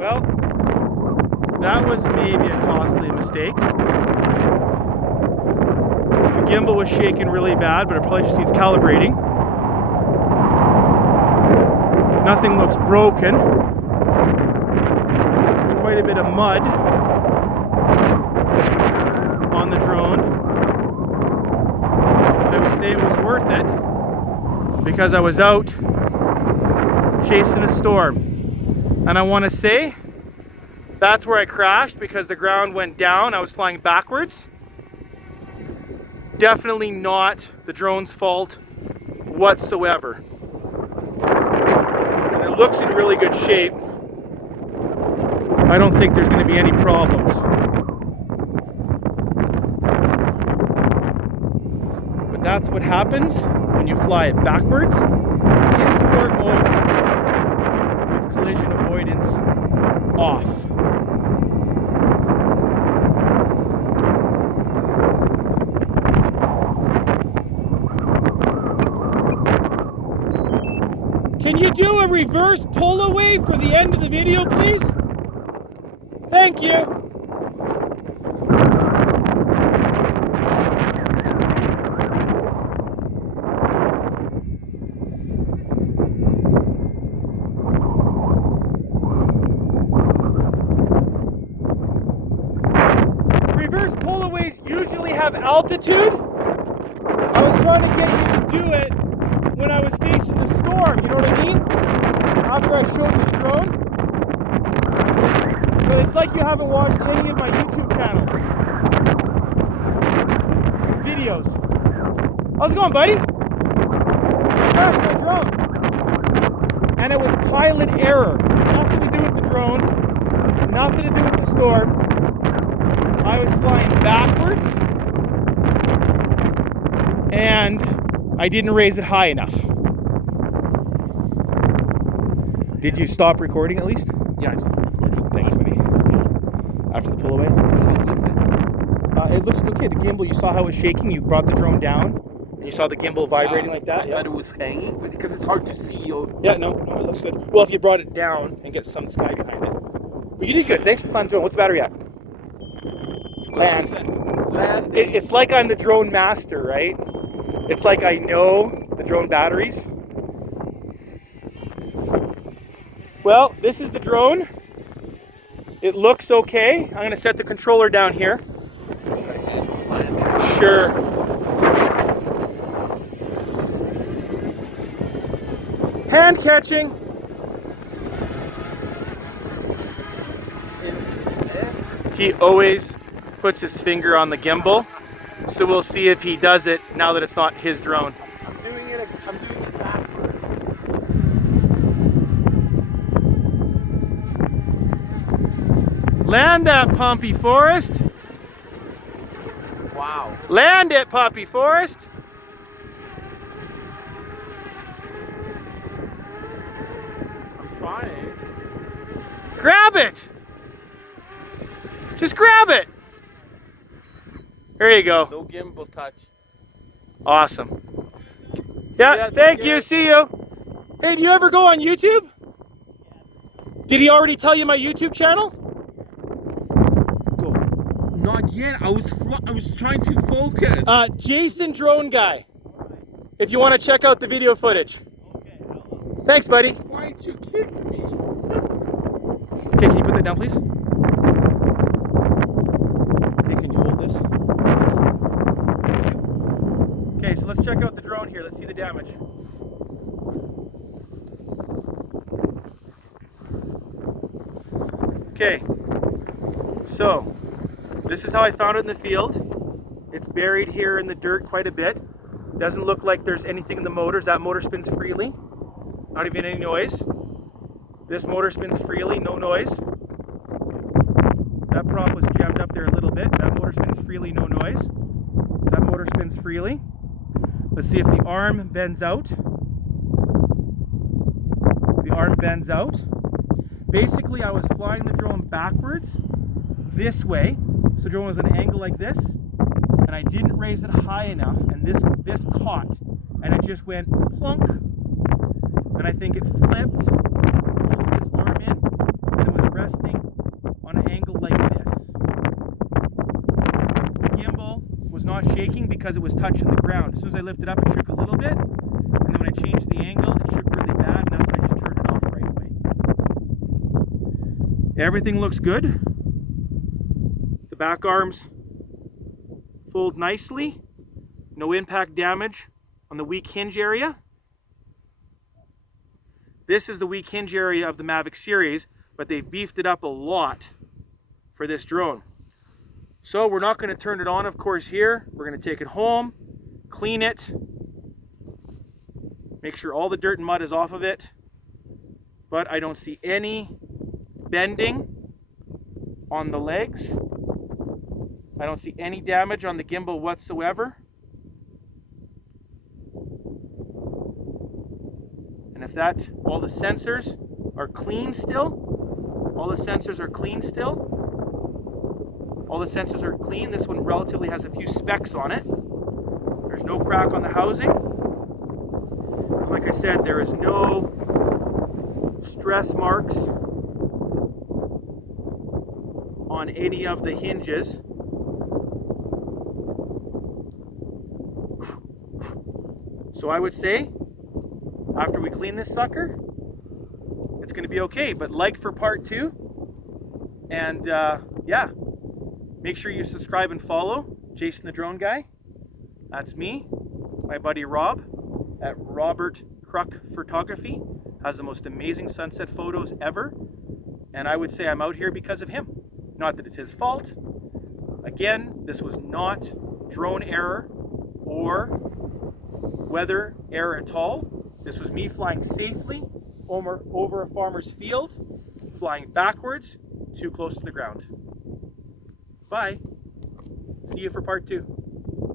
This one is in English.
Well, that was maybe a costly mistake. The gimbal was shaking really bad, but it probably just needs calibrating. Nothing looks broken. There's quite a bit of mud on the drone. But I would say it was worth it because I was out chasing a storm. And I want to say that's where I crashed because the ground went down. I was flying backwards. Definitely not the drone's fault whatsoever. And it looks in really good shape. I don't think there's going to be any problems. But that's what happens when you fly it backwards in sport mode with collision avoidance off. Can you do a reverse pull away for the end of the video, please? Thank you. Reverse pullaways usually have altitude. I was trying to get you to do it when I was facing the storm, you know what I mean? After I showed you the drone. But it's like you haven't watched any of my YouTube channels. Videos. How's it going, buddy? I crashed my drone. And it was pilot error. Nothing to do with the drone. Nothing to do with the storm. I was flying backwards. And I didn't raise it high enough. Did you stop recording at least? Yeah, I stopped recording. Thanks, buddy. After the pull away? It looks okay. The gimbal, you saw how it was shaking. You brought the drone down, and you saw the gimbal vibrating like that. I thought it was hanging, because it's hard to see. Yeah, no, it looks good. Well, if you brought it down and get some sky behind it. But you did good. Thanks for flying the drone. What's the battery at? Land. It's like I'm the drone master, right? It's like I know the drone batteries. Well, this is the drone. It looks okay. I'm going to set the controller down here. Sure. Hand catching. He always puts his finger on the gimbal. So we'll see if he does it now that it's not his drone. I'm doing it backwards. Land that, Pompey Forest. Wow. Land it, Poppy Forest. I'm trying. Grab it. Just grab it. There you go. No gimbal touch. Awesome. Yeah, thank you. See you. Hey, do you ever go on YouTube? Did he already tell you my YouTube channel? Go. Not yet. I was trying to focus. Jason Drone Guy. If you want to check out the video footage. Thanks, buddy. Why'd you kick me? Okay, can you put that down, please? Okay, can you hold this? Thank you. Okay, so let's check out the drone here. Let's see the damage. Okay, so this is how I found it in the field. It's buried here in the dirt quite a bit. Doesn't look like there's anything in the motors. That motor spins freely, not even any noise. This motor spins freely, no noise. That prop was jammed up there a little bit. That motor spins freely, no noise. That motor spins freely. Let's see if the arm bends out. The arm bends out. Basically, I was flying the drone backwards this way. So the drone was at an angle like this, and I didn't raise it high enough, and this caught, and it just went plunk, and I think it flipped, folded this arm in, and it was resting shaking because it was touching the ground. As soon as I lifted up, it shook a little bit. And then when I changed the angle, it shook really bad. And that's when I just turned it off right away. Everything looks good. The back arms fold nicely. No impact damage on the weak hinge area. This is the weak hinge area of the Mavic series, but they've beefed it up a lot for this drone. So we're not going to turn it on, of course, here. We're going to take it home, clean it, make sure all the dirt and mud is off of it. But I don't see any bending on the legs. I don't see any damage on the gimbal whatsoever. And if that, all the sensors are clean still, all the sensors are clean still, all the sensors are clean. This one relatively has a few specks on it. There's no crack on the housing. And like I said, there is no stress marks on any of the hinges. So I would say, after we clean this sucker, it's going to be okay. But like for part 2, and yeah, make sure you subscribe and follow Jason the Drone Guy. That's me. My buddy Rob at Robert Kruk Photography has the most amazing sunset photos ever. And I would say I'm out here because of him. Not that it's his fault. Again, this was not drone error or weather error at all. This was me flying safely over a farmer's field, flying backwards, too close to the ground. Bye. See you for part 2.